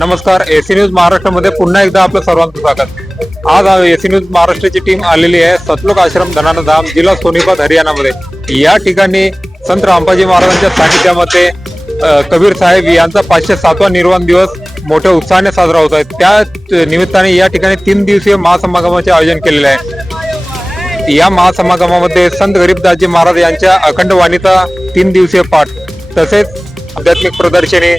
नमस्कार. AC news महाराष्ट्रामध्ये पुन्हा एकदा आपलं सर्वांचं स्वागत. आज एसी न्यूज महाराष्ट्राची टीम आलेली आहे सतलोक आश्रम धनाना धाम, जिल्हा सोनीपत, हरियाणामध्ये. या ठिकाणी संत रामपाजी महाराजांच्या सानिध्यामध्ये कबीर साहेब यांचा 507वा निर्वाण दिवस मोठ्या उत्साहाने साजरा होत आहे. त्या निमित्ताने या ठिकाणी 3 दिवसीय महासमागमाचे आयोजन केलेले आहे. या महासमागमामध्ये संत गरीबदासजी महाराज यांच्या अखंड वाणीचा 3 दिवसीय पाठ, तसेच आध्यात्मिक प्रदर्शने,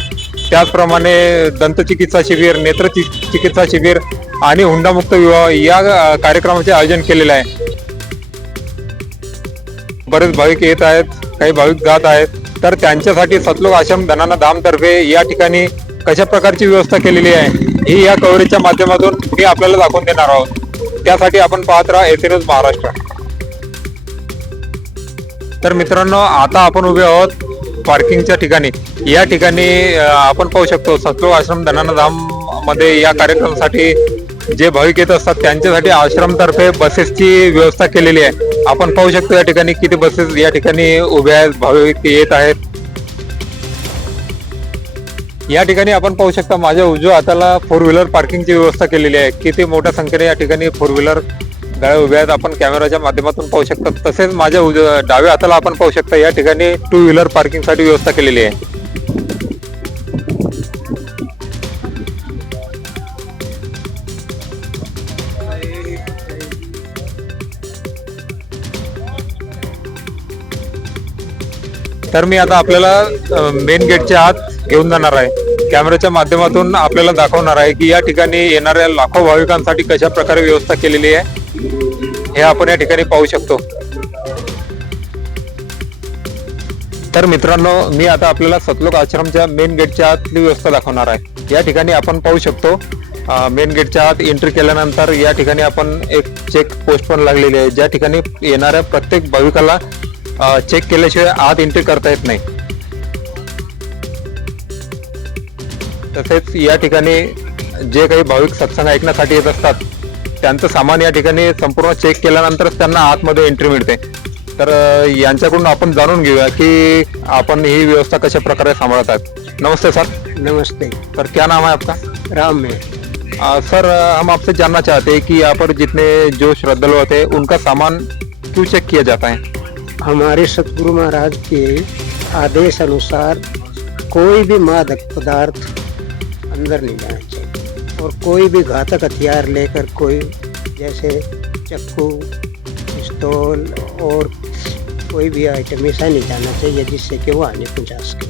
त्याचप्रमाणे दंतचिकित्सा शिबिर, नेत्र चिकित्सा शिबिर आणि हुंडामुक्त विवाह या कार्यक्रमाचे आयोजन केलेले आहे. बरेच भाविक येत आहेत, काही भाविक जात आहेत. तर त्यांच्यासाठी सतलोक आश्रम धनाना धाम तर्फे या ठिकाणी कशा प्रकारची व्यवस्था केलेली आहे ही या कव्हरेजच्या माध्यमातून मी आपल्याला दाखवून देणार आहोत. त्यासाठी आपण पाहत राहा एसी न्यूज महाराष्ट्र. तर मित्रांनो, आता आपण उभे आहोत पार्किंगच्या ठिकाणी. या ठिकाणी आपण पाहू शकतो सतलोक आश्रम धनाना धाम मध्ये या कार्यक्रमासाठी जे भाविक येत असतात त्यांच्यासाठी आश्रमतर्फे बसेसची व्यवस्था केलेली आहे. आपण पाहू शकतो या ठिकाणी किती बसेस या ठिकाणी उभे आहेत, भाविक येत आहेत. या ठिकाणी आपण पाहू शकता माझ्या उजव्या हाताला 4 व्हीलर पार्किंगची व्यवस्था केलेली आहे. किती मोठ्या संख्येने या ठिकाणी 4 व्हीलर गाड्या उभ्या आहेत, आपण कॅमेराच्या माध्यमातून पाहू शकता. तसेच माझ्या डाव्या हाताला आपण पाहू शकता या ठिकाणी 2 व्हीलर पार्किंग साठी व्यवस्था केलेली आहे. तर मी आता आपल्याला मेन गेटच्या आत घेऊन जाणार आहे. कॅमेऱ्याच्या माध्यमातून आपल्याला दाखवणार आहे की या ठिकाणी येणाऱ्या लाखो भाविकांसाठी कशा प्रकारे व्यवस्था केलेली आहे हे आपण या ठिकाणी पाहू शकतो. तर मित्रांनो, मी आता आपल्याला सतलोक आश्रमच्या मेन गेटच्या आतली व्यवस्था दाखवणार आहे. या ठिकाणी आपण पाहू शकतो मेन गेटच्या आत एंट्री केल्यानंतर या ठिकाणी आपण एक चेक पोस्ट पण लागलेली आहे, ज्या ठिकाणी येणाऱ्या प्रत्येक भाविकाला चेक केल्याशिवाय आत एंट्री करता येत नाही. तसेच या ठिकाणी जे काही भाविक सत्संग ऐकण्यासाठी येत असतात त्यांचं सामान या ठिकाणी संपूर्ण चेक केल्यानंतरच त्यांना आतमध्ये एंट्री मिळते. तर यांच्याकडून आपण जाणून घेऊया की आपण ही व्यवस्था कशा प्रकारे सांभाळतात. नमस्ते सर. नमस्ते सर, क्या नाम है आपका? राम में। सर, हम आपसे जानना चाहते हैं कि यहाँ पर जितने जो श्रद्धालु होते हैं उनका सामान क्यों चेक किया जाता है? हमारे सतगुरु महाराज के आदेश अनुसार कोई भी मादक पदार्थ अंदर नहीं जाना चाहिए और कोई भी घातक हथियार लेकर कोई जैसे चक्कू, पिस्तौल और कोई भी आइटम ऐसा नहीं जाना चाहिए जिससे कि वो हानि पहुंचा सके.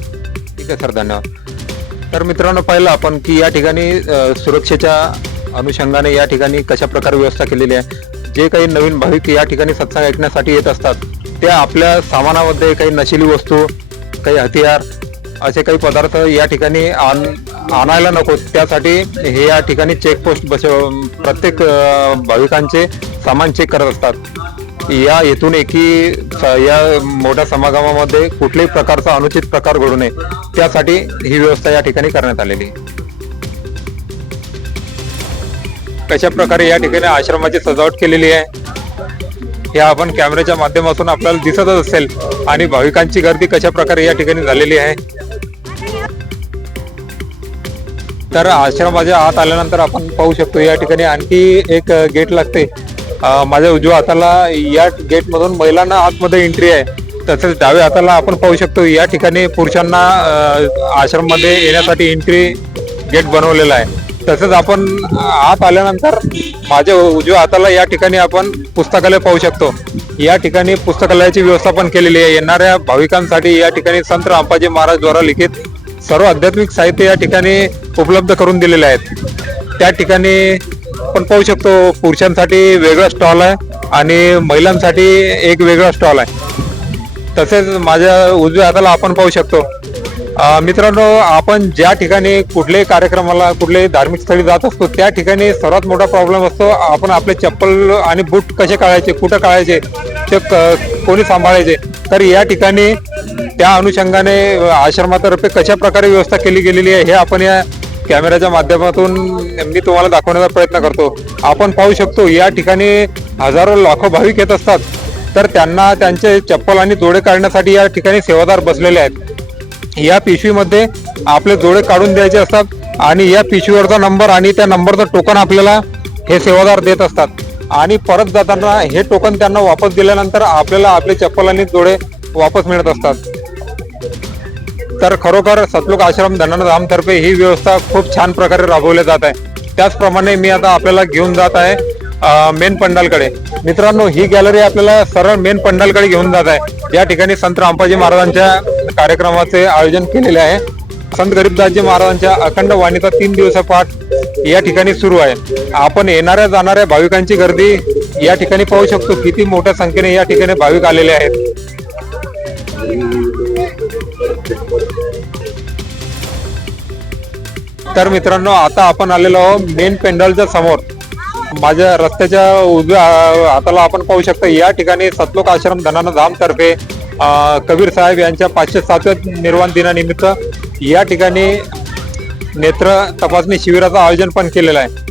ठीक आहे सर, धन्यवाद. तर मित्रांनो, पाहिलं आपण की या ठिकाणी सुरक्षेच्या अनुषंगाने या ठिकाणी कशा प्रकारे व्यवस्था केलेली आहे. जे काही नवीन भाविक या ठिकाणी सत्संग ऐकण्यासाठी येत असतात त्या आपल्या सामानामध्ये काही नशिली वस्तू, काही हथियार असे काही पदार्थ या ठिकाणी आणायला नको, त्यासाठी हे या ठिकाणी चेकपोस्ट प्रत्येक भाविकांचे सामान चेक करत असतात. या हेतून या मोठ्या समागमामध्ये कुठल्याही प्रकारचा अनुचित प्रकार घडू नये त्यासाठी ही व्यवस्था या ठिकाणी करण्यात आलेली आहे. कशा प्रकारे या ठिकाणी आश्रमाची सजावट केलेली आहे हे आपण कॅमेऱ्याच्या माध्यमातून आपल्याला दिसतच असेल आणि भाविकांची गर्दी कशा प्रकारे या ठिकाणी झालेली आहे. तर आश्रमाच्या आत आल्यानंतर आपण पाहू शकतो या ठिकाणी आणखी एक गेट लागते. माझ्या उजव्या हाताला या गेट मधून महिलांना आतमध्ये एंट्री आहे. तसेच डाव्या हाताला आपण पाहू शकतो या ठिकाणी पुरुषांना आश्रम मध्ये येण्यासाठी एंट्री गेट बनवलेला आहे. तसेच आपण आत आल्यानंतर माझ्या उजव्या हाताला या ठिकाणी आपण पुस्तकालय पाहू शकतो. या ठिकाणी पुस्तकालयाची व्यवस्था पण केलेली आहे. येणाऱ्या भाविकांसाठी या ठिकाणी संत रामपाजी महाराज द्वारा लिखित सर्व आध्यात्मिक साहित्य या ठिकाणी उपलब्ध करून दिलेले आहेत. त्या ठिकाणी आपण पाहू शकतो पुरुषांसाठी वेगळा स्टॉल आहे आणि महिलांसाठी एक वेगळा स्टॉल आहे. तसेच माझ्या उजव्या हाताला आपण पाहू शकतो. मित्रांनो, आपण ज्या ठिकाणी कुठल्याही कार्यक्रमाला, कुठल्याही धार्मिक स्थळी जात असतो त्या ठिकाणी सर्वात मोठा प्रॉब्लेम असतो आपण आपले चप्पल आणि बूट कसे काढायचे, कुठं काढायचे, ते कोणी सांभाळायचे. तर या ठिकाणी त्या अनुषंगाने आश्रमातर्फे कशा प्रकारे व्यवस्था केली गेलेली आहे हे आपण या कॅमेऱ्याच्या माध्यमातून मी तुम्हाला दाखवण्याचा प्रयत्न करतो. आपण पाहू शकतो या ठिकाणी हजारो लाखो भाविक येत असतात. तर त्यांना त्यांचे चप्पल आणि जोडे काढण्यासाठी या ठिकाणी सेवादार बसलेले आहेत. या पिशवीमध्ये आपले जोडे काढून द्यायचे असतात आणि या पिशवीवरचा नंबर आणि त्या नंबरचं टोकन आपल्याला हे सेवादार देत असतात आणि परत जाताना हे टोकन त्यांना वापस दिल्यानंतर आपल्याला आपले चप्पल आणि जोडे वापस मिळत असतात. तर खरोखर सतलोक आश्रम धनाधाम तर्फे ही व्यवस्था खूप छान प्रकारे राबवली जात आहे. त्याचप्रमाणे मी आता आपल्याला घेऊन जात आहे मेन पंडालकडे. मित्रांनो, ही गॅलरी आपल्याला सरळ मेन पंडालकडे घेऊन जात आहे. या ठिकाणी संत रामपाजी महाराजांच्या कार्यक्रमाचे आयोजन केलेले आहे. संत गरीबदासजी महाराजांच्या अखंड वाणीचा 3 दिवसापाठ या ठिकाणी सुरू आहे. आपण येणाऱ्या जाणाऱ्या भाविकांची गर्दी या ठिकाणी पाहू शकतो. किती मोठ्या संख्येने या ठिकाणी भाविक आलेले आहेत. तर मित्रांनो, आता आपण आलेलो आहोत मेन पेंडॉलच्या समोर. माझ्या रस्त्याच्या उजव्या हाताला आपण पाहू शकता या ठिकाणी सतलोक आश्रम धनाधाम तर्फे कबीर साहेब यांच्या 507व्या निर्वाण दिनानिमित्त या ठिकाणी नेत्र तपासणी शिबिराचं आयोजन पण केलेलं आहे.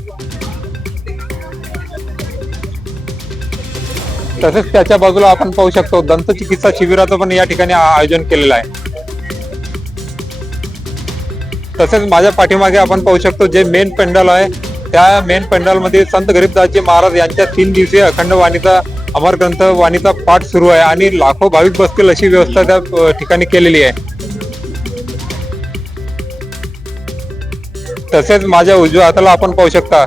तसेच त्याच्या बाजूला आपण पाहू शकतो दंत चिकित्सा शिबिराचं पण या ठिकाणी आयोजन केलेलं आहे. तसेच माझ्या पाठीमागे आपण पाहू शकतो जे मेन पेंडॉल आहे, त्या मेन पेंडॉल मध्ये संत गरीबदासजी महाराज यांच्या 3 दिवसीय अखंड वाणीचा अमर ग्रंथ वाणीचा पाठ सुरू आहे आणि लाखो भाविक बसतील अशी व्यवस्था त्या ठिकाणी केलेली आहे. तसेच माझ्या उजव्या हाताला आपण पाहू शकता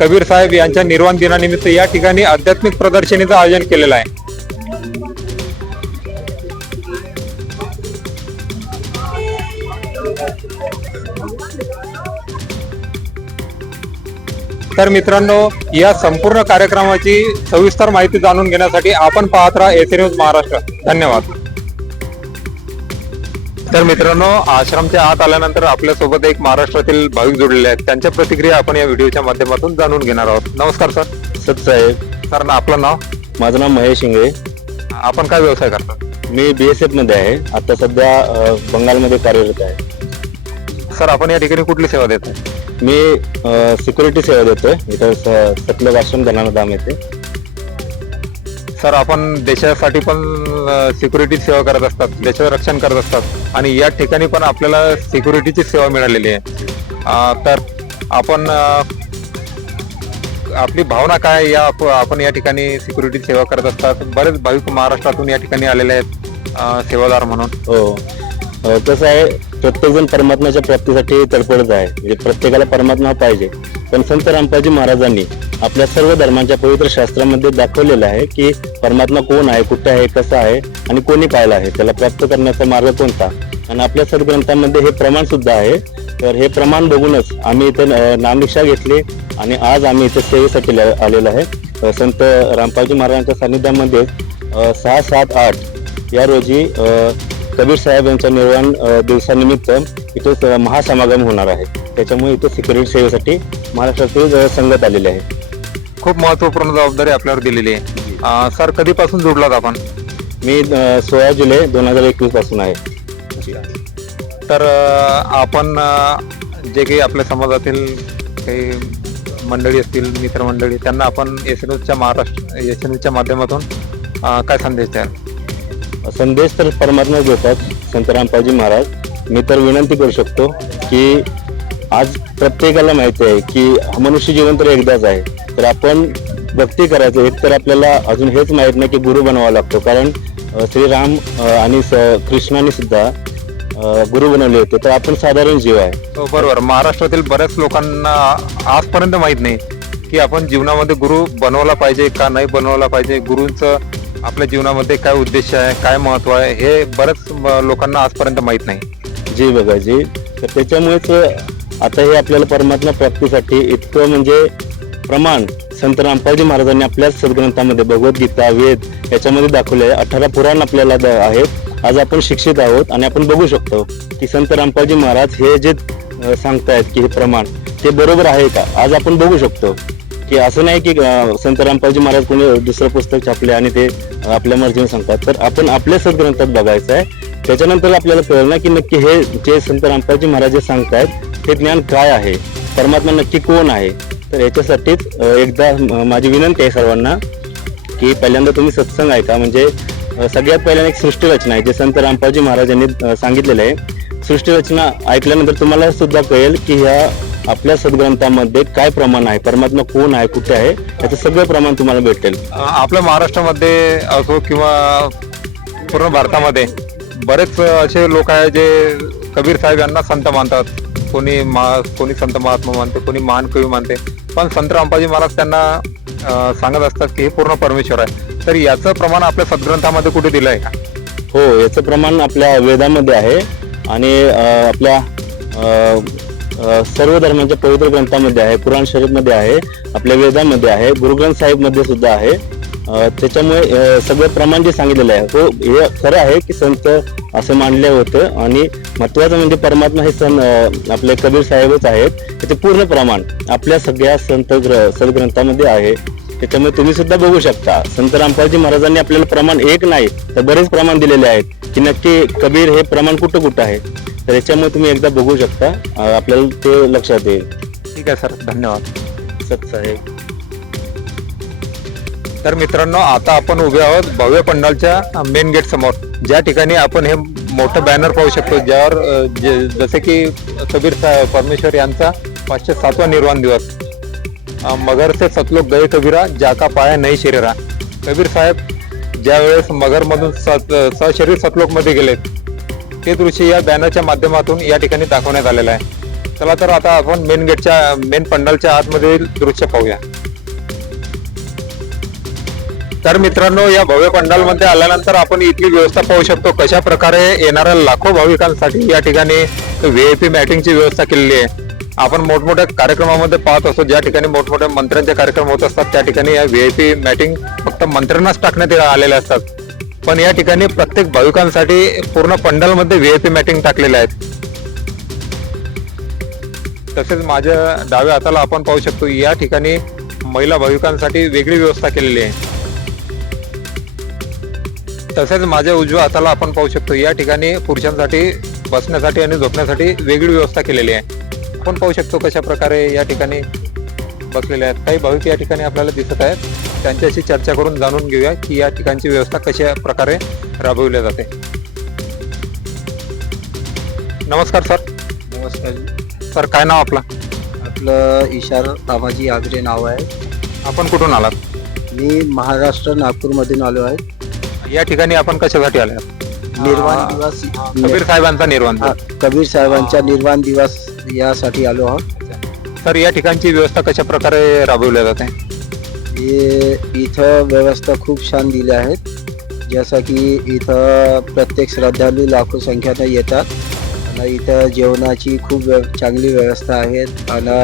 कबीर साहेब यांच्या निर्वाण दिनानिमित्त या ठिकाणी आध्यात्मिक प्रदर्शनीचं आयोजन केलेलं आहे. तर मित्रांनो, या संपूर्ण कार्यक्रमाची सविस्तर माहिती जाणून घेण्यासाठी आपण पाहत राहा एसी न्यूज महाराष्ट्र. धन्यवाद. तर मित्रांनो, आश्रमच्या आत आल्यानंतर आपल्यासोबत एक महाराष्ट्रातील भाविक जोडलेले आहेत. त्यांच्या प्रतिक्रिया आपण या व्हिडिओच्या माध्यमातून जाणून घेणार आहोत. नमस्कार सर. सतसाहेब. सर, आपलं नाव? माझं नाव महेश इंगळे. आपण काय व्यवसाय करता? मी BSF मध्ये आहे. आता सध्या बंगालमध्ये कार्यरत आहे. सर, आपण या ठिकाणी कुठली सेवा देताय? मी सिक्युरिटी सेवा देतोय इथं सतलोक आश्रम धनाधाम येथे. सर, आपण देशासाठी पण सिक्युरिटी सेवा करत असतात, देशाचं रक्षण करत असतात आणि या ठिकाणी पण आपल्याला सिक्युरिटीची सेवा मिळालेली आहे. तर आपण आपली भावना काय या आपण या ठिकाणी सिक्युरिटी सेवा करत असतात. बरेच भाविक महाराष्ट्रातून या ठिकाणी आलेले आहेत सेवादार म्हणून. हो, कसं आहे, प्रत्येक जण परमात्म्याच्या प्राप्तीसाठी तडफडत आहे. म्हणजे प्रत्येकाला परमात्मा पाहिजे. पण संत रामपाजी महाराजांनी आपल्या सर्व धर्मांच्या पवित्र शास्त्रामध्ये दाखवलेलं आहे की परमात्मा कोण आहे, कुठे आहे, कसा आहे आणि कोणी पाहिला आहे, त्याला प्राप्त करण्याचा मार्ग कोणता. आणि आपल्या सद्ग्रंथामध्ये हे प्रमाण सुद्धा आहे. तर हे प्रमाण बघूनच आम्ही इथे नामदीक्षा घेतली आणि आज आम्ही इथे सेवेसाठी आलेलो आहे. संत रामपाजी महाराजांच्या सानिध्यामध्ये 6, 7, 8 या रोजी कबीर साहेब यांच्या निर्वाण दिवसानिमित्त इथे महासमागम होणार आहे. त्याच्यामुळे इथे सिक्युरिटी सेवेसाठी महाराष्ट्रातील संगत आलेले आहे. खूप महत्वपूर्ण जबाबदारी आपल्यावर दिलेली आहे. सर, कधीपासून जोडलात आपण? मी 16 जुलै 2021 पासून आहे. तर आपण जे काही आपल्या समाजातील काही मंडळी असतील, मित्रमंडळी, त्यांना आपण एसएनयूच्या माध्यमातून काय संदेश द्याल? संदेश तर परमात्मा देतात संत रामपाजी महाराज. मी तर विनंती करू शकतो की आज प्रत्येकाला माहिती आहे की मनुष्य जीवन तर एकदाच आहे. तर आपण भक्ती करायचं. एक तर आपल्याला अजून हेच माहित नाही की गुरु बनवावा लागतो, कारण श्रीराम आणि कृष्णाने सुद्धा गुरु बनवले होते. तर आपण साधारण जीव आहे. हो, बरोबर. महाराष्ट्रातील बऱ्याच लोकांना आजपर्यंत माहित नाही की आपण जीवनामध्ये गुरु बनवला पाहिजे का नाही बनवला पाहिजे, गुरूंचं आपल्या जीवनामध्ये काय उद्देश आहे, काय महत्व आहे, हे बऱ्याच लोकांना आजपर्यंत माहित नाही. जी बघा जी. तर त्याच्यामुळेच आता हे आपल्याला परमात्मा प्राप्तीसाठी इतकं म्हणजे प्रमाण संत रामपाजी महाराजांनी आपल्या सद्ग्रंथामध्ये भगवद्गीता, वेद याच्यामध्ये दाखवले आहे. 18 पुराण आपल्याला आहेत. आज आपण शिक्षित आहोत आणि आपण बघू शकतो की संत रामपाजी महाराज हे जे सांगतायत की हे प्रमाण ते बरोबर आहे का. आज आपण बघू शकतो की असं नाही की संत रामपाजी महाराज कोणी दुसरं पुस्तक छापले आणि ते आपल्या मर्जीने सांगतात. तर आपण आपल्या सद्ग्रंथात बघायचं आहे. त्याच्यानंतर आपल्याला कळलं ना की नक्की हे जे संत रामपाजी महाराज जे सांगतायत हे ज्ञान काय आहे, परमात्मा नक्की कोण आहे. तर याच्यासाठीच एकदा माझी विनंती आहे सर्वांना की पहिल्यांदा तुम्ही सत्संग ऐका. म्हणजे सगळ्यात पहिल्यांदा एक सृष्टी रचना आहे जे संत रामपाजी महाराजांनी सांगितलेलं आहे. सृष्टीरचना ऐकल्यानंतर तुम्हाला सुद्धा कळेल की ह्या आपल्या सद्ग्रंथामध्ये काय प्रमाण आहे, परमात्मा कोण आहे, कुठे आहे, याचं सगळं प्रमाण तुम्हाला भेटेल. आपल्या महाराष्ट्रामध्ये असो किंवा पूर्ण भारतामध्ये बरेच असे लोक आहेत जे कबीर साहेब यांना संत मानतात. कोणी संत महात्मा मानते, कोणी महान कवी मानते, पण संत रामपालजी महाराज त्यांना सांगत असतात की हे पूर्ण परमेश्वर आहे. तर याचं प्रमाण आपल्या सद्ग्रंथामध्ये कुठे दिलं आहे का? हो, याचं प्रमाण आपल्या वेदामध्ये आहे आणि आपल्या सर्व धर्मांच्या पवित्र ग्रंथामध्ये आहे, कुराण शरीफमध्ये आहे, आपल्या वेदामध्ये आहे, गुरुग्रंथ साहेब मध्ये सुद्धा आहे. त्याच्यामुळे सगळं प्रमाण जे सांगितलेलं आहे हो हे खरं आहे की संत असं मानलं होतं. आणि महत्वाचं म्हणजे परमात्मा हे आपले कबीर साहेबच आहेत. त्याचे पूर्ण प्रमाण आपल्या सगळ्या सद्ग्रंथामध्ये आहे. त्याच्यामुळे तुम्ही सुद्धा बघू शकता संत रामपालजी महाराजांनी आपल्याला प्रमाण एक नाही तर बरेच प्रमाण दिलेले आहेत की नक्की कबीर हे प्रमाण कुठं कुठं आहे. तर याच्यामुळे तुम्ही एकदा बघू शकता, आपल्याला ते लक्षात येईल. ठीक आहे सर, धन्यवाद. सतसाहेब. तर मित्रांनो, आता आपण उभे आहोत भव्य पंडालच्या मेन गेट समोर, ज्या ठिकाणी आपण हे मोठं बॅनर पाहू शकतो ज्यावर जसे की कबीर परमेश्वर यांचा 507वां निर्वाण दिवस, मगर से सतलोक गए कबीरा जाका पाया नाही शरीरा. कबीर साहेब ज्या वेळेस मगरमधून सशरीर सतलोक मध्ये गेले ते दृश्य या बॅनरच्या माध्यमातून या ठिकाणी दाखवण्यात आलेलं आहे. चला तर आता आपण मेन पंडालच्या आतमध्ये दृश्य पाहूया. तर मित्रांनो, या भव्य पंडालमध्ये आल्यानंतर आपण इथली व्यवस्था पाहू शकतो. कशा प्रकारे येणाऱ्या लाखो भाविकांसाठी या ठिकाणी VIP मॅटिंगची व्यवस्था केलेली आहे. आपण मोठमोठ्या कार्यक्रमामध्ये पाहत असतो, ज्या ठिकाणी मोठमोठ्या मंत्र्यांचे कार्यक्रम होत असतात त्या ठिकाणी या VIP मॅटिंग फक्त मंत्र्यांनाच टाकण्यात आलेल्या असतात. पण या ठिकाणी प्रत्येक भाविकांसाठी पूर्ण पंडालमध्ये VIP मॅटिंग टाकलेल्या आहेत. तसेच माझ्या डाव्या हाताला आपण पाहू शकतो या ठिकाणी महिला भाविकांसाठी वेगळी व्यवस्था केलेली आहे. तसेच माझ्या उजव्या हाताला आपण पाहू शकतो या ठिकाणी पुरुषांसाठी बसण्यासाठी आणि झोपण्यासाठी वेगळी व्यवस्था केलेली आहे. आपण पाहू शकतो कशा प्रकारे या ठिकाणी बसलेले आहेत. काही भाविक या ठिकाणी आपल्याला दिसत आहेत, त्यांच्याशी चर्चा करून जाणून घेऊया की या ठिकाणची व्यवस्था कशा प्रकारे राबविली जाते. नमस्कार सर. नमस्कार सर, काय नाव आपलं? आपलं इशार तामाजी आगरे नाव आहे. आपण कुठून आलात? मी महाराष्ट्र नागपूरमधून आलो आहे. या ठिकाणी आपण कशासाठी आले आहात? निर्वाण दिवस कबीर साहेबांचा निर्वाण दिवस. कबीर साहेबांचा निर्वाण दिवस यासाठी आलो आहोत. सर, या ठिकाणची व्यवस्था कशा प्रकारे राबवली जाते? इथं व्यवस्था खूप छान दिल्या आहेत. जसं की इथं प्रत्येक श्रद्धाळू लाखो संख्येनं येतात आणि इथं जेवणाची खूप चांगली व्यवस्था आहे आणि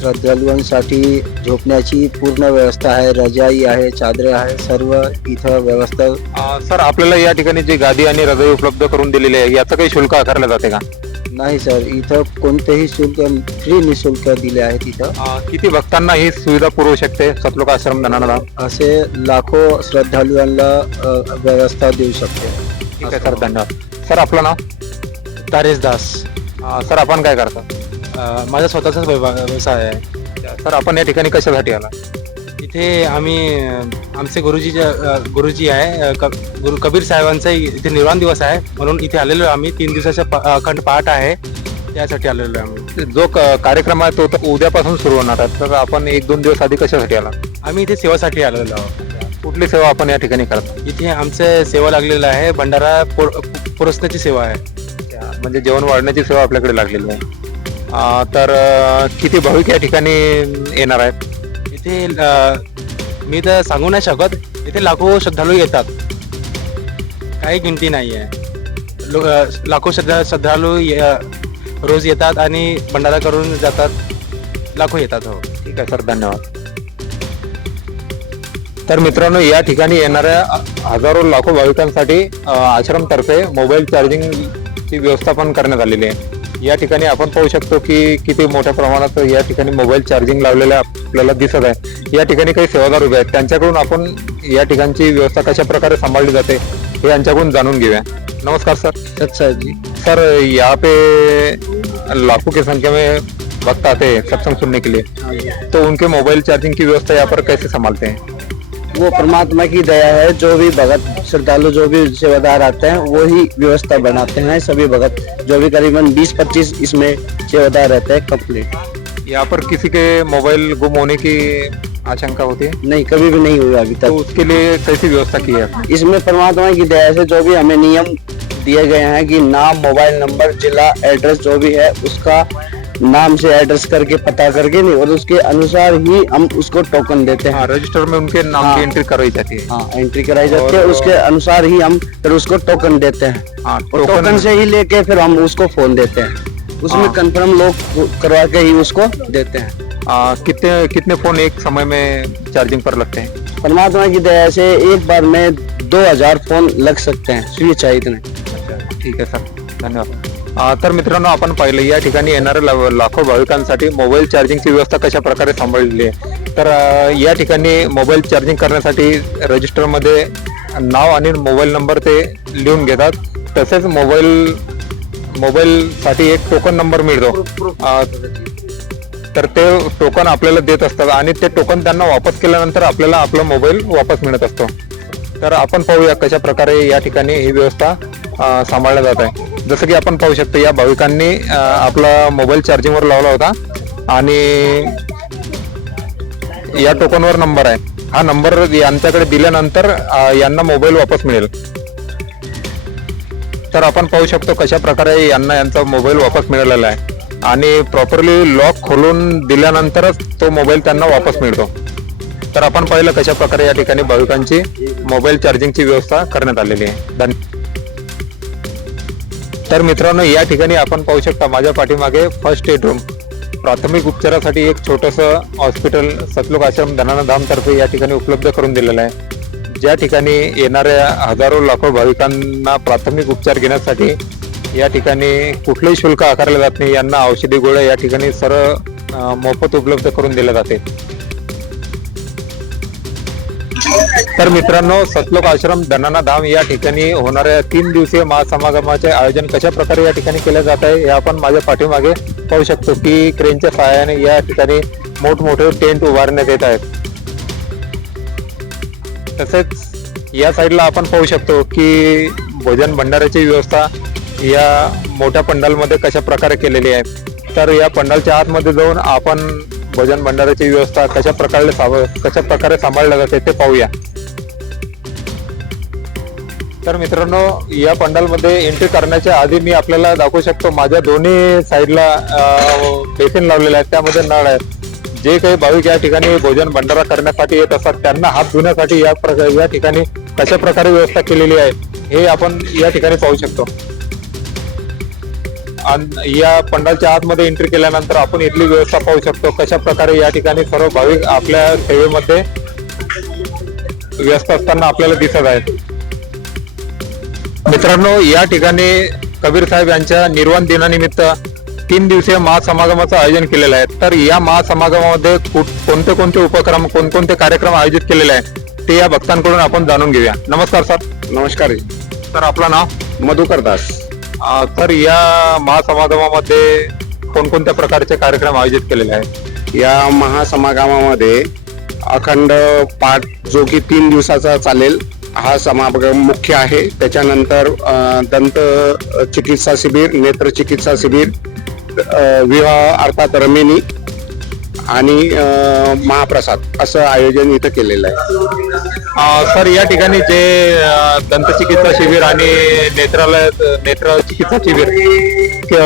श्रद्धाळूंसाठी झोपण्याची पूर्ण व्यवस्था आहे. रजाई आहे, चादर आहे, सर्व इथं व्यवस्था. सर, आपल्याला या ठिकाणी जी गादी आणि रजाई उपलब्ध करून दिलेली आहे याचं काही शुल्क आकारलं जाते का? नाही सर, इथं कोणतेही शुल्क फ्री निशुल्क दिले आहेत. इथं किती भक्तांना ही सुविधा पुरवू शकते सतलोक आश्रम धनाना? असे लाखो श्रद्धाळूंना व्यवस्था देऊ शकते. ठीक आहे सर, धन्यवाद. सर, आपलं नाव? तारेश दास. सर, आपण काय करता? माझा स्वतःचाच व्यवसाय आहे. सर, आपण या ठिकाणी कशासाठी आला? इथे आम्ही आमचे गुरुजी आहे गुरु कबीर साहेबांचा इथे निर्वाण दिवस आहे म्हणून इथे आलेलो आहे. आम्ही 3 दिवसाचा अखंड पाठ आहे त्यासाठी आलेलो आहे. आम्ही जो कार्यक्रम आहे तो उद्यापासून सुरू होणार आहे, तर आपण 1-2 दिवस आधी कशासाठी आला? आम्ही इथे सेवासाठी आलेलो आहोत. कुठली सेवा आपण या ठिकाणी करता? इथे आमचे सेवा लागलेला आहे, भंडारा पुरसण्याची सेवा आहे. म्हणजे जेवण वाढण्याची सेवा आपल्याकडे लागलेली आहे. तर किती भाविक या ठिकाणी येणार आहेत? इथे मी तर सांगू नाही शकत. इथे लाखो श्रद्धाळू येतात, काही गिनती नाही आहे. लाखो श्रद्धाळू रोज येतात आणि भंडारा करून जातात. लाखो येतात. हो, ठीक आहे सर, धन्यवाद. तर मित्रांनो, या ठिकाणी येणाऱ्या हजारो लाखो भाविकांसाठी आश्रमतर्फे मोबाईल चार्जिंगची व्यवस्था पण करण्यात आलेली आहे. या ठिकाणी आपण पाहू शकतो की किती मोठ्या प्रमाणात या ठिकाणी मोबाईल चार्जिंग लावलेल्या आपल्याला दिसत आहे. या ठिकाणी काही सेवादार उभे आहेत, त्यांच्याकडून आपण या ठिकाणची व्यवस्था कशा प्रकारे सांभाळली जाते हे यांच्याकडून जाणून घेऊया. नमस्कार सर. सत्साहेब जी. सर, यहाँ पे लाखों की संख्या में भक्त आते हैं सत्संग सुनने के लिए, तो उनके मोबाइल चार्जिंग की व्यवस्था यहाँ पर कैसे संभालते हैं? वो परमात्मा की दया है। जो भी भगत श्रद्धालु जो भी सेवादार आते हैं वो ही व्यवस्था बनाते हैं। सभी भगत जो भी करीबन 20-25 इसमें सेवादार रहते हैं कंप्लीट। यहाँ पर किसी के मोबाइल गुम होने की आशंका होती है नहीं, कभी भी नहीं हुआ अभी तो तक। उसके लिए कैसी व्यवस्था की है आपने? इसमें परमात्मा की दया से जो भी हमें नियम दिए गए हैं कि नाम, मोबाइल नंबर, जिला, एड्रेस जो भी है उसका नाम से एड्रेस करके पता करके नहीं, और उसके अनुसार ही हम उसको टोकन देते हैं। हाँ, रजिस्टर में उनके नाम हाँ। की एंट्री करवाई जाती है। हाँ, एंट्री कराई जाती है, और- उसके अनुसार ही हम फिर उसको टोकन देते हैं। हाँ, और टोकन से ही लेके फिर हम उसको फोन देते हैं। उसमें हाँ। कंफर्म लोग करवा के ही उसको देते हैं। कितने कितने फोन एक समय में चार्जिंग पर लगते हैं? परमात्मा की दया से एक बार में 2000 फोन लग सकते हैं, स्विच आहे इतने। ठीक आहे सर, धन्यवाद. तर मित्रांनो, आपण पाहिलं या ठिकाणी येणाऱ्या लाखो भाविकांसाठी मोबाईल चार्जिंगची व्यवस्था कशा प्रकारे सांभाळलेली आहे. तर या ठिकाणी मोबाईल चार्जिंग करण्यासाठी रजिस्टरमध्ये नाव आणि मोबाईल नंबर ते लिहून घेतात. तसेच मोबाईलसाठी एक टोकन नंबर मिळतो. तर ते टोकन आपल्याला देत असतात आणि ते टोकन त्यांना वापस केल्यानंतर आपल्याला आपला मोबाईल वापस मिळत असतो. तर आपण पाहूया कशा प्रकारे या ठिकाणी ही व्यवस्था सांभाळल्या जात आहे. जसं की आपण पाहू शकतो, या भाविकांनी आपला मोबाईल चार्जिंगवर लावला होता आणि या टोकनवर नंबर आहे. हा नंबर यांच्याकडे दिल्यानंतर यांना मोबाईल वापस मिळेल. तर आपण पाहू शकतो कशा प्रकारे यांना यांचा मोबाईल वापस मिळालेला आहे आणि प्रॉपरली लॉक खोलून दिल्यानंतरच तो मोबाईल त्यांना वापस मिळतो. तर आपण पाहिलं कशा प्रकारे या ठिकाणी भाविकांची मोबाईल चार्जिंगची व्यवस्था करण्यात आलेली आहे. तर मित्रांनो, या ठिकाणी आपण पाहू शकता माझ्या पाठीमागे फर्स्ट एड रूम, प्राथमिक उपचारासाठी एक छोटंसं हॉस्पिटल सतलोक आश्रम धनाना धाम तर्फे या ठिकाणी उपलब्ध करून दिलेलं आहे. ज्या ठिकाणी येणाऱ्या हजारो लाखो भाविकांना प्राथमिक उपचार घेण्यासाठी या ठिकाणी कुठलेही शुल्क आकारले जात नाही. यांना औषधी गोळ्या या ठिकाणी सर्व मोफत उपलब्ध करून दिले जाते. तर मित्रांनो, सतलोक आश्रम धनाना धाम या ठिकाणी होणाऱ्या 3 दिवसीय महासमागमाचे आयोजन कशा प्रकारे या ठिकाणी केले जात आहे हे आपण माझ्या पाठीमागे पाहू शकतो की क्रेनच्या सहाय्याने या ठिकाणी मोठमोठे टेंट उभारण्यात येत आहेत. तसेच या साईडला आपण पाहू शकतो की भोजन भंडाऱ्याची व्यवस्था या मोठ्या पंडालमध्ये कशा प्रकारे केलेली आहे. तर या पंडालच्या आतमध्ये जाऊन आपण भोजन भंडाऱ्याची व्यवस्था कशा प्रकारे सांभाळल्या जाते ते पाहूया. तर मित्रांनो, या पंडालमध्ये एंट्री करण्याच्या आधी मी आपल्याला दाखवू शकतो माझ्या दोन्ही साईडला बेसिन लावलेले आहेत, त्यामध्ये नळ आहेत. जे काही भाविक या ठिकाणी भोजन भंडारा करण्यासाठी येत असतात त्यांना हात धुण्यासाठी या ठिकाणी कशा प्रकारे व्यवस्था केलेली आहे हे आपण या ठिकाणी पाहू शकतो. या पंडालच्या आतमध्ये एंट्री केल्यानंतर आपण इथली व्यवस्था पाहू शकतो कशा प्रकारे या ठिकाणी सर्व भाविक आपल्या सेवेमध्ये व्यस्त असताना आपल्याला दिसत आहेत. मित्रांनो, या ठिकाणी कबीर साहेब यांच्या निर्वाण दिनानिमित्त 3 दिवसीय महासमागमाचं आयोजन केलेलं आहे. तर या महासमागमामध्ये कोणते कोणते उपक्रम, कोणकोणते कार्यक्रम आयोजित केलेले आहेत ते या भक्तांकडून आपण जाणून घेऊया. नमस्कार सर. नमस्कार. सर, आपलं नाव? मधुकर दास. तर या महासमागमामध्ये कोणकोणत्या प्रकारचे कार्यक्रम आयोजित केलेले आहेत? या महासमागमामध्ये अखंड पाठ जो की 3 दिवसाचा चालेल हा समागम मुख्य आहे. त्याच्यानंतर दंत चिकित्सा शिबिर, नेत्र चिकित्सा शिबिर, विवाह अर्थात रमिनी आणि महाप्रसाद असं आयोजन इथं केलेलं आहे. सर, या ठिकाणी जे दंतचिकित्सा शिबिर आणि नेत्र चिकित्सा शिबिर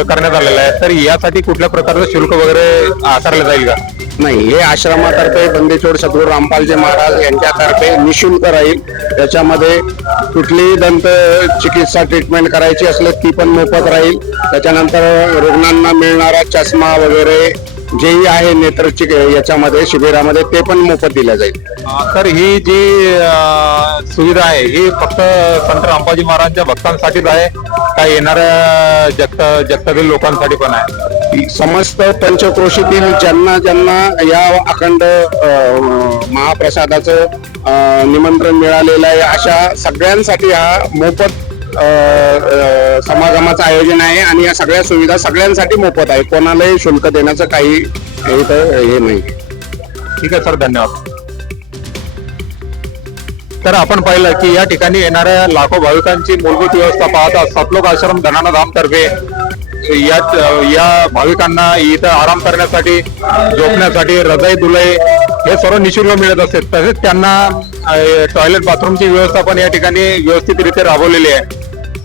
करण्यात आलेलं आहे, तर यासाठी कुठल्या प्रकारचं शुल्क वगैरे आकारलं जाईल का? नाही, हे आश्रमातर्फे बंदेचोड सद्गुरू रामपालजी महाराज यांच्यातर्फे निशुल्क राहील. त्याच्यामध्ये कुठलीही दंत चिकित्सा ट्रीटमेंट करायची असले ती पण मोफत राहील. त्याच्यानंतर रुग्णांना मिळणारा चष्मा वगैरे जेही आहे नेत्र याच्यामध्ये शिबिरामध्ये ते पण मोफत दिल्या जाईल. तर ही जी सुविधा आहे ही फक्त संत रामपालजी महाराजांच्या भक्तांसाठीच आहे का येणाऱ्या जगतातील लोकांसाठी पण आहे? समस्त पंचक्रोशीतील ज्यांना ज्यांना या अखंड महाप्रसादाचं निमंत्रण मिळालेलं आहे अशा सगळ्यांसाठी हा मोफत समागमाचं आयोजन आहे आणि या सगळ्या सुविधा सगळ्यांसाठी मोफत आहे. कोणालाही शुल्क देण्याचं काही हे नाही. ठीक आहे सर, धन्यवाद. तर आपण पाहिलं की या ठिकाणी येणाऱ्या लाखो भाविकांची मूलभूत व्यवस्था पाहता सतलोक आश्रम धनाना धाम तर्फे या भाविकांना इथं आराम करण्यासाठी, झोपण्यासाठी रजाई दुलई हे सर्व निशुल्क मिळत असते. तसेच त्यांना टॉयलेट बाथरूमची व्यवस्था पण या ठिकाणी व्यवस्थितरित्या राबवलेली आहे.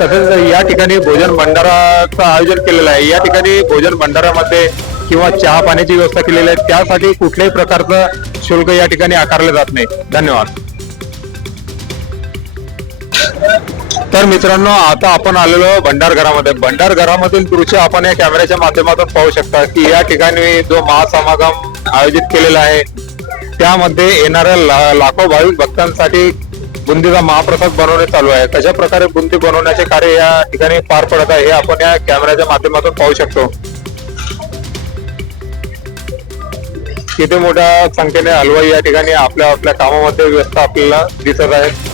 तसेच या ठिकाणी भोजन भंडाराचं आयोजन केलेलं आहे. या ठिकाणी भोजन भंडारामध्ये किंवा चहा पाण्याची व्यवस्था केलेली आहे. त्यासाठी कुठल्याही प्रकारचं शुल्क या ठिकाणी आकारले जात नाही. धन्यवाद. तर मित्रांनो, आता आपण आलेलो भंडारघरामध्ये. भंडारघरामधील दृश्य आपण या कॅमेऱ्याच्या माध्यमातून पाहू शकता की या ठिकाणी जो महासमागम आयोजित केलेला आहे त्यामध्ये येणाऱ्या लाखो भाविक भक्तांसाठी बुंदीचा महाप्रसाद बनवणे चालू आहे. कशा प्रकारे बुंदी बनवण्याचे कार्य या ठिकाणी पार पडत आहे हे आपण या कॅमेऱ्याच्या माध्यमातून पाहू शकतो. किती मोठ्या संख्येने हलवाई या ठिकाणी आपल्या आपल्या कामामध्ये व्यस्त आपल्याला दिसत आहेत.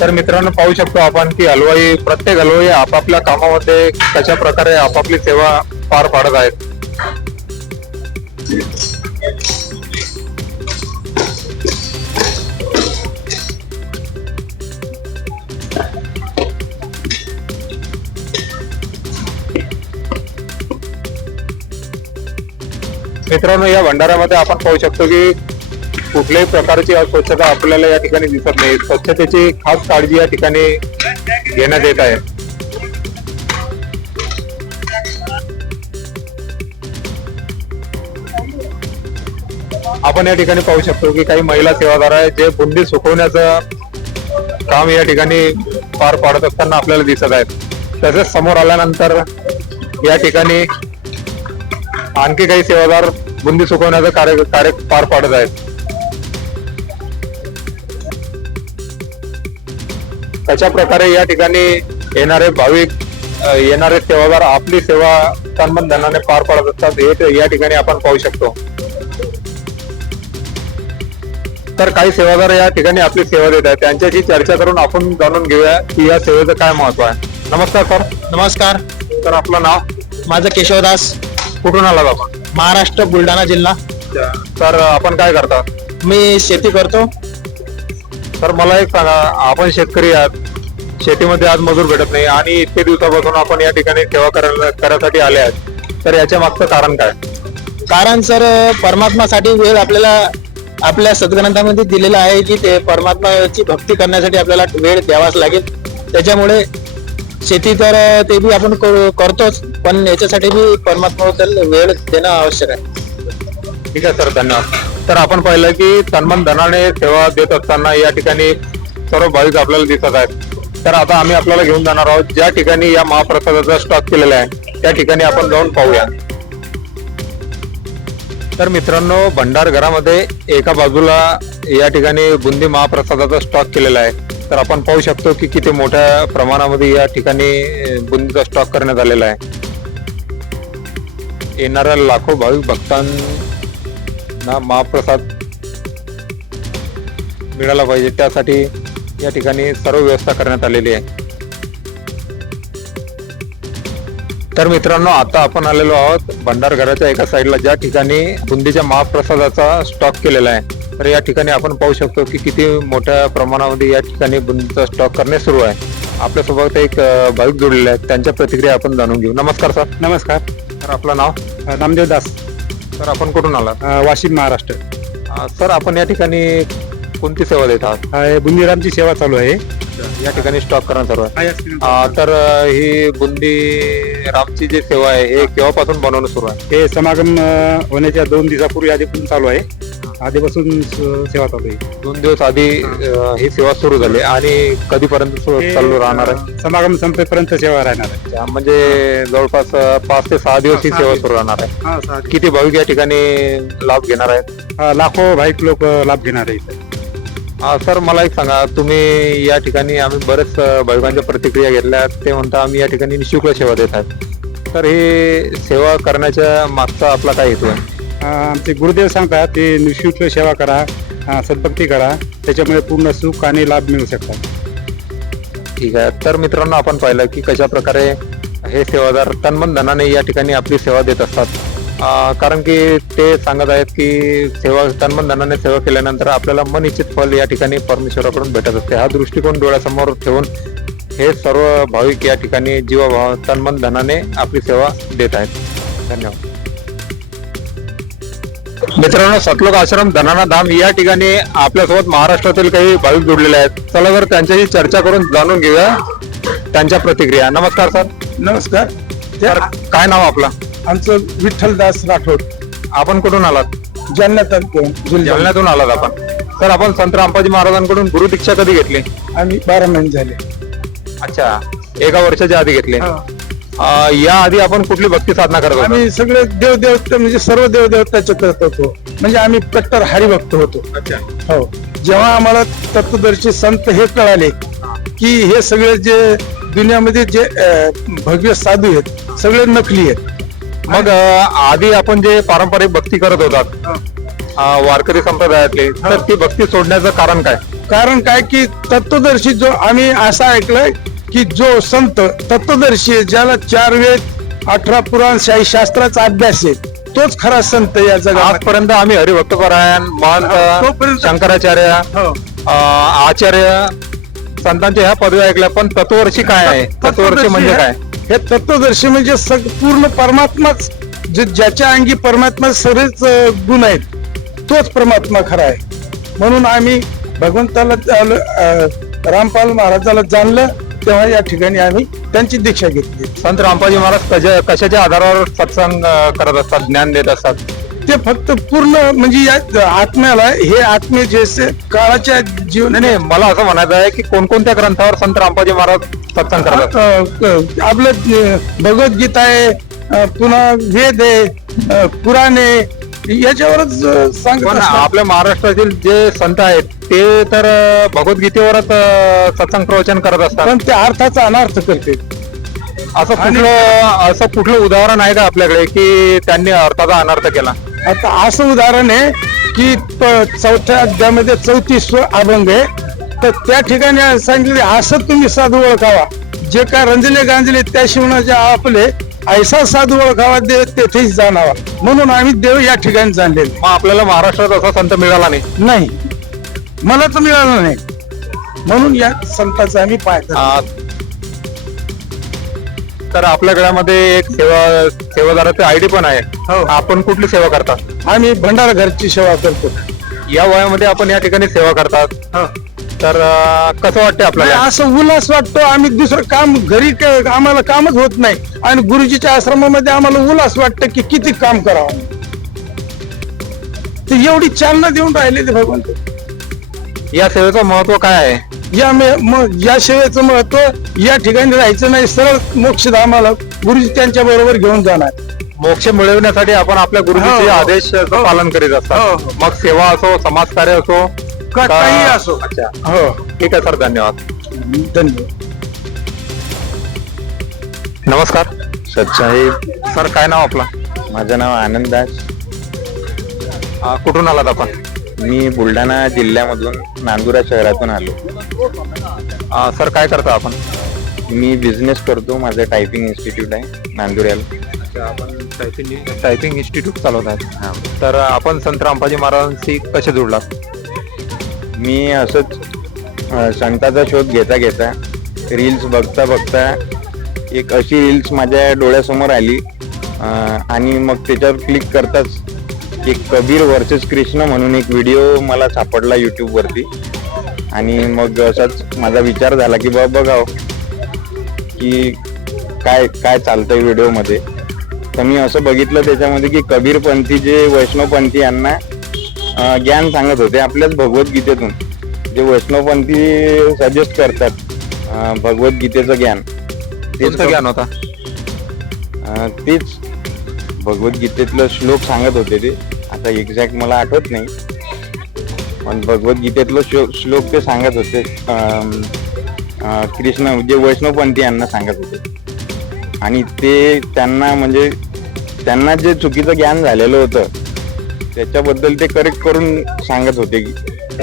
तर मित्रांनो, पाहू शकतो आपण की प्रत्येक हलवाई आपापल्या कामामध्ये कशा प्रकारे आपापली सेवा पार पाडत आहेत. मित्रांनो, या भंडाऱ्यामध्ये आपण पाहू शकतो की कुठल्याही प्रकारची अस्वच्छता आपल्याला या ठिकाणी दिसत नाही. स्वच्छतेची खास काळजी या ठिकाणी घेण्यात येत आहे. आपण या ठिकाणी पाहू शकतो की काही महिला सेवादार आहेत जे बुंदी सुकवण्याचं काम या ठिकाणी पार पाडत असताना आपल्याला दिसत आहेत. तसेच समोर आल्यानंतर या ठिकाणी आणखी काही सेवादार बुंदी सुकवण्याचं कार्य पार पाडत आहेत. कशा प्रकारे या ठिकाणी येणारे भाविक, येणारे सेवादार आपली सेवा तन धनाने पार पाडत असतात हे या ठिकाणी आपण पाहू शकतो. तर काही सेवादार या ठिकाणी आपली सेवा देत आहेत. त्यांच्याशी चर्चा करून आपण जाणून घेऊया की या सेवेचं काय महत्व आहे. नमस्कार सर. नमस्कार. तर आपलं नाव? माझं केशवदास. कुठून आलात आपण? महाराष्ट्र, बुलढाणा जिल्हा. तर आपण काय करता? मी शेती करतो. तर मला एक सांगा, आपण शेतकरी आहात, शेतीमध्ये आज मजूर भेटत नाही आणि इतके दिवसापासून आपण या ठिकाणी सेवा करायसाठी आले आहेत. तर याच्या मागचं कारण काय? कारण सर, परमात्मासाठी वेळ आपल्याला आपल्या सद्ग्रंथामध्ये दिलेला आहे की ते परमात्माची भक्ती करण्यासाठी आपल्याला वेळ द्यावाच लागेल. त्याच्यामुळे शेती तर ते बी आपण करतोच, पण याच्यासाठी बी परमात्माबद्दल वेळ देणं आवश्यक आहे. ठीक आहे सर, धन्यवाद. तर आपण पाहिलं की तन्मन धनाने सेवा देत असताना या ठिकाणी सर्व भाविक आपल्याला दिसत आहेत. तर आता आम्ही आपल्याला घेऊन जाणार आहोत ज्या ठिकाणी या महाप्रसादाचा स्टॉक केलेला आहे त्या ठिकाणी आपण जाऊन पाहूया. तर मित्रांनो, भंडारघरामध्ये एका बाजूला या ठिकाणी बुंदी महाप्रसादाचा स्टॉक केलेला आहे. तर आपण पाहू शकतो की किती मोठ्या प्रमाणामध्ये या ठिकाणी बुंदीचा स्टॉक करण्यात आलेला आहे. येणाऱ्या लाखो भाविक भक्तांना महाप्रसाद मिळाला पाहिजे त्यासाठी या ठिकाणी सर्व व्यवस्था करण्यात आलेली आहे. तर मित्रांनो, आता आपण आलेलो आहोत भंडारघराच्या एका साईडला ज्या ठिकाणी बुंदीच्या महाप्रसादाचा स्टॉक केलेला आहे. तर या ठिकाणी आपण पाहू शकतो की किती मोठ्या प्रमाणामध्ये या ठिकाणी बुंदीचा स्टॉक करणे सुरू आहे. आपल्यासोबत एक भाविक जोडलेले आहेत, त्यांच्या प्रतिक्रिया आपण जाणून घेऊ. नमस्कार सर. नमस्कार. तर आपलं नाव? नामदेव दास. तर आपण कुठून आलात? वाशिम, महाराष्ट्र. सर, आपण या ठिकाणी कोणती सेवा देत आहात? बुंदीरामची सेवा चालू आहे. या ठिकाणी स्टॉक करणं चालू आहे. तर ही बुंदी रामची जी सेवा आहे हे केव्हापासून बनवणं सुरू आहे? हे समागम होण्याच्या 2 दिवसापूर्वी आधीपासून चालू आहे. आधीपासून सेवा चालू आहे. 2 दिवस आधी ही सेवा सुरू झाली आणि कधीपर्यंत चालू राहणार आहे? समागम संपेपर्यंत सेवा राहणार आहे. म्हणजे जवळपास 5 ते 6 दिवस ही सेवा सुरू राहणार आहे. किती भाविक या ठिकाणी लाभ घेणार आहेत? लाखो भाविक लोक लाभ घेणार आहेत. सर, मला एक सांगा, तुम्ही या ठिकाणी आम्ही बरेच भाविकांच्या प्रतिक्रिया घेतल्या, ते म्हणता आम्ही या ठिकाणी निःशुल्क सेवा देत आहेत. तर हे सेवा करण्याच्या मागचा आपला काय हेतू आहे? आमचे गुरुदेव सांगतात ते निःशुल्क सेवा करा, सद्भक्ती करा, त्याच्यामुळे पूर्ण सुख आणि लाभ मिळू शकतात. ठीक आहे. तर मित्रांनो, आपण पाहिलं की कशा प्रकारे हे सेवादार तनमन धनाने या ठिकाणी आपली सेवा देत असतात. कारण की ते सांगत आहेत की सेवा तनमन धनाने सेवा केल्यानंतर आपल्याला मन इच्छित फल या ठिकाणी परमेश्वराकडून भेटत असते. हा दृष्टिकोन डोळ्यासमोर ठेवून हे सर्व भाविक या ठिकाणी जीवभाव तनमन धनाने आपली सेवा देत आहेत. धन्यवाद. मित्रांनो, सतलोक आश्रम धनाना धाम या ठिकाणी आपल्यासोबत महाराष्ट्रातील काही भाविक जोडलेले आहेत. चला तर त्यांच्याशी चर्चा करून जाणून घेऊया त्यांच्या प्रतिक्रिया. नमस्कार सर. नमस्कार. तर काय नाव आपलं? आमचं विठ्ठलदास राठोड, आपण कुठून आलात? जालना तालुक्यात जालन्यातून आलात आपण. तर आपण संत रामपाजी महाराजांकडून गुरु दीक्षा कधी घेतली? आम्ही 12 महिने झाले. अच्छा, 1 वर्षाच्या आधी घेतली. या आधी आपण कुठली भक्ती साधना करत होतो? आम्ही सगळे देवदेवता म्हणजे सर्व देवदेवताचे करत होतो. म्हणजे आम्ही कट्टर हरिभक्त होतो. अच्छा. हो. जेव्हा आम्हाला तत्वदर्शी संत हे कळाले की हे सगळे जे दुनियामध्ये जे भव्य साधू आहेत सगळे नकली आहेत. मग आधी आपण जे पारंपरिक भक्ती करत होतात वारकरी संप्रदायातले, तर ती भक्ती सोडण्याचं कारण काय? कारण काय की तत्वदर्शी जो आम्ही असं ऐकलंय की जो संत तत्वदर्शी आहे, ज्याला 4 वेद 18 पुराण शास्त्राचा अभ्यास आहे, तोच खरा संत या जगात. आजपर्यंत आम्ही हरिभक्तपरायण, महंत, तोपर्यंत- शंकराचार्य, हो. आचार्य संतांच्या ह्या पदवी ऐकल्या, पण तत्ववर्षी काय आहे? तत्ववर्षी म्हणजे काय? हे तत्वदर्शी म्हणजे पूर्ण परमात्माच, ज्याच्या अंगी परमात्मा सगळेच गुण आहेत, तोच परमात्मा खरा आहे. म्हणून आम्ही भगवंताला रामपाल महाराजाला जाणलं, तेव्हा या ठिकाणी आम्ही त्यांची दीक्षा घेतली. संत रामपाजी महाराज कशाच्या आधारावर सत्संग करत असतात, ज्ञान देत असतात? ते फक्त पूर्ण म्हणजे या आत्म्याला हे आत्मे जे काळाच्या जीवन नाही, मला असं म्हणायचं आहे की कोणकोणत्या ग्रंथावर संत रामपाजी महाराज सत्संग करत असतात? आपलं भगवद्गीता आहे, पुन्हा वेद आहे, पुराण आहे, याच्यावरच सांगत पण असतात. आपल्या महाराष्ट्रातील जे संत आहेत ते तर भगवद्गीतेवरच सत्संग प्रवचन करत असतात. पण ते अर्थाचा अनर्थ करते. असं कुठलं उदाहरण आहे का आपल्याकडे की त्यांनी अर्थाचा अनर्थ केला? आता असं उदाहरण आहे की 4थ्या अध्यायामध्ये 34वा अभंग आहे, तर त्या ठिकाणी सांगितले असं तुम्ही साधू ओळखावा, जे काय रंजले गांजले त्या शिवणाचे आपले ऐसा साधू ओळखावा, देव तेथेच जाणावा. म्हणून आम्ही देव या ठिकाणी जाणलेले मग आपल्याला महाराष्ट्रात असा संत मिळाला नाही. मला तर मिळालं नाही, म्हणून या संताचा आम्ही पाहतो. तर आपल्या गळ्यामध्ये एक सेवादाराचे आयडी पण आहे. हो. आपण कुठली सेवा करता? आम्ही भंडारा घरची सेवा करतो. या वयामध्ये आपण या ठिकाणी सेवा करतात, तर कसं वाटतं आपल्याला? असं उल्हास वाटतो. आम्ही दुसरं काम घरी आम्हाला कामच होत नाही, आणि गुरुजीच्या आश्रमामध्ये आम्हाला उल्हास वाटतं की किती काम करावं. ते एवढी चालना देऊन राहिले ते भगवंत. या सेवेचं महत्व काय आहे? या सेवेचं महत्व, या ठिकाणी राहायचं नाही, सरळ मोक्षधामाला गुरुजी त्यांच्या बरोबर घेऊन जाणार. मोक्ष मिळवण्यासाठी आपण आपल्या गुरुजीचे हो. आदेश पालन करीत असतात. हो. मग सेवा असो, समाजकार्य असो, काही असो. अच्छा, हो. ठीक आहे सर, धन्यवाद. धन्यवाद. नमस्कार सत्साहेब, सर, काय नाव आपलं? माझं नाव आनंद दास. कुठून आलात आपण? मी बुलढाणा जिल्ह्यामधून नांदुरा शहरातून आलो. सर, काय करता आपण? मी बिझनेस करतो. माझं टायपिंग इन्स्टिट्यूट आहे नांदुऱ्याला. आपण टायपिंग इन्स्टिट्यूट चालवत आहेत. तर आपण संत रामपाजी महाराजांशी कसे जोडलात? मी असंच संताचा शोध घेता घेता, रील्स बघता बघता एक अशी रील्स माझ्या डोळ्यासमोर आली, आणि मग त्याच्यावर क्लिक करताच एक कबीर वर्सेस कृष्ण म्हणून एक व्हिडिओ मला सापडला यूट्यूबवरती. आणि मग असाच माझा विचार झाला की बघावं की काय काय चालतंय व्हिडिओमध्ये. तर मी असं बघितलं त्याच्यामध्ये की कबीरपंथी जे वैष्णवपंथी यांना ज्ञान सांगत होते आपल्याच भगवद्गीतेतून. जे वैष्णवपंथी सजेस्ट करतात भगवद्गीतेचं ज्ञान, तेच ज्ञान होता. तेच भगवद्गीतेतलं श्लोक सांगत होते ते. आता एक्झॅक्ट मला आठवत नाही, पण भगवद्गीतेतलं श्लोक ते सांगत होते. कृष्ण जे वैष्णवपंथी यांना सांगत होते. आणि ते त्यांना म्हणजे त्यांना जे चुकीचं ज्ञान झालेलं होतं त्याच्याबद्दल ते करेक्ट करून सांगत होते की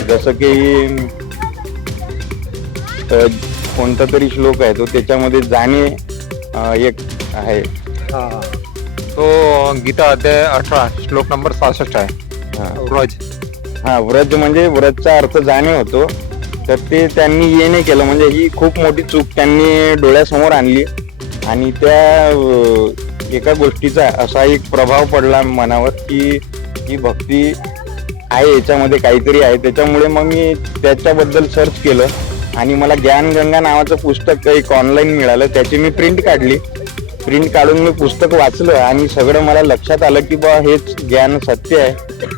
जसं की कोणता तरी श्लोक आहे तो त्याच्यामध्ये जाणे एक आहे. तो गीता अध्याय 18 श्लोक नंबर 66 आहे. व्रज. व्रज म्हणजे व्रजचा अर्थ जाणे होतो. तर ते त्यांनी हे नाही केलं, म्हणजे ही खूप मोठी चूक त्यांनी डोळ्यासमोर आणली आणि त्या एका गोष्टीचा असा एक प्रभाव पडला मनावर की ही भक्ती आहे, याच्यामध्ये काहीतरी आहे. त्याच्यामुळे मग मी त्याच्याबद्दल सर्च केलं आणि मला ज्ञानगंगा नावाचं पुस्तक एक ऑनलाईन मिळालं. त्याची मी प्रिंट काढली. प्रिंट काढून मी पुस्तक वाचलं आणि सगळं मला लक्षात आलं की बा हेच ज्ञान सत्य आहे.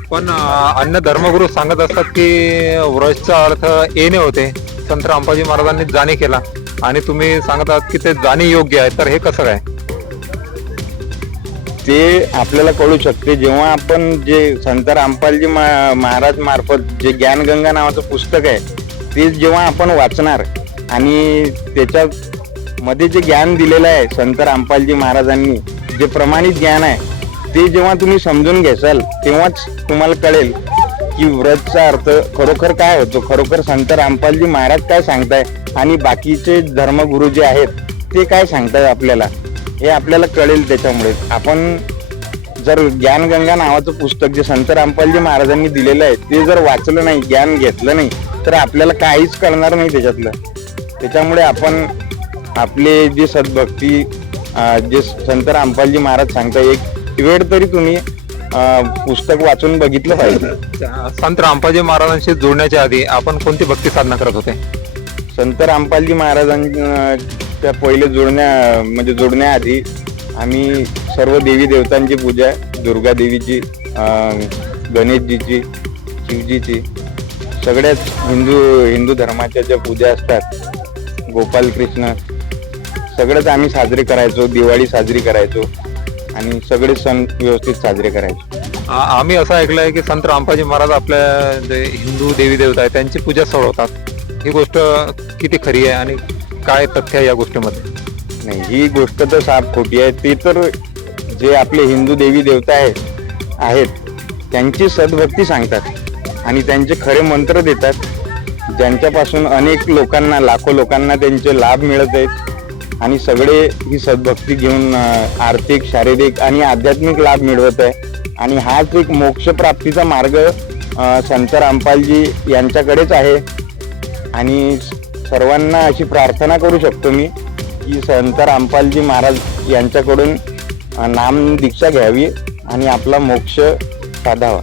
पण अन्य धर्मगुरू सांगत असतात की व्रजचा अर्थ येणे होते. संत रामपाजी महाराजांनी जाणे केला आणि तुम्ही सांगत आहात की ते जाणे योग्य आहे, तर हे कसं काय? ते आपल्याला कळू शकते जेव्हा आपण जे संत रामपालजी महाराज मार्फत जे ज्ञानगंगा नावाचं पुस्तक आहे ते जेव्हा आपण वाचणार आणि त्याच्यात मध्ये जे ज्ञान दिलेलं आहे संत रामपालजी महाराजांनी, जे प्रमाणित ज्ञान आहे ते जेव्हा तुम्ही समजून घेसाल तेव्हाच तुम्हाला कळेल की व्रतचा अर्थ खरोखर काय होतो, खरोखर संत रामपालजी महाराज काय सांगताय आणि बाकीचे धर्मगुरू जे आहेत ते काय सांगताय आपल्याला, हे आपल्याला कळेल. त्याच्यामुळे आपण जर ज्ञानगंगा नावाचं पुस्तक जे संत रामपालजी महाराजांनी दिलेलं आहे ते जर वाचलं नाही, ज्ञान घेतलं नाही तर आपल्याला काहीच कळणार नाही त्याच्यातलं. त्याच्यामुळे आपण आपले जे सद्भक्ती जे संत रामपालजी महाराज सांगताय एक वेळ तरी तुम्ही पुस्तक वाचून बघितलं पाहिजे. संत रामपाजी महाराजांशी जोडण्याच्या आधी आपण कोणती भक्ती साधना करत होते? संत रामपालजी महाराजांच्या पहिले जोडण्याआधी आम्ही सर्व देवी देवतांची पूजा, दुर्गा देवीची, गणेशजीची, शिवजीची, सगळ्याच हिंदू धर्माच्या ज्या पूजा असतात, गोपाल कृष्ण, सगळंच आम्ही साजरे करायचो. दिवाळी साजरी करायचो आणि सगळे सण व्यवस्थित साजरे करायचो. आम्ही असं ऐकलंय की संत रामपाजी महाराज आपल्या जे हिंदू देवी देवता आहेत त्यांची पूजा सोडवतात. ही गोष्ट किती खरी आहे आणि काय तथ्य आहे या गोष्टीमध्ये? नाही, ही गोष्ट तर साफ खोटी आहे. ते तर जे आपले हिंदू देवी देवता आहेत त्यांची सद्भक्ती सांगतात आणि त्यांचे खरे मंत्र देतात, ज्यांच्यापासून अनेक लोकांना, लाखो लोकांना त्यांचे लाभ मिळत आहेत आणि सगळे ही सद्भक्ती घेऊन आर्थिक, शारीरिक आणि आध्यात्मिक लाभ मिळवत आहे. आणि हाच एक मोक्ष प्राप्तीचा मार्ग संत रामपालजी यांच्याकडेच आहे. आणि सर्वांना अशी प्रार्थना करू शकतो मी की संत रामपालजी महाराज यांच्याकडून नाम दीक्षा घ्यावी आणि आपला मोक्ष साधावा.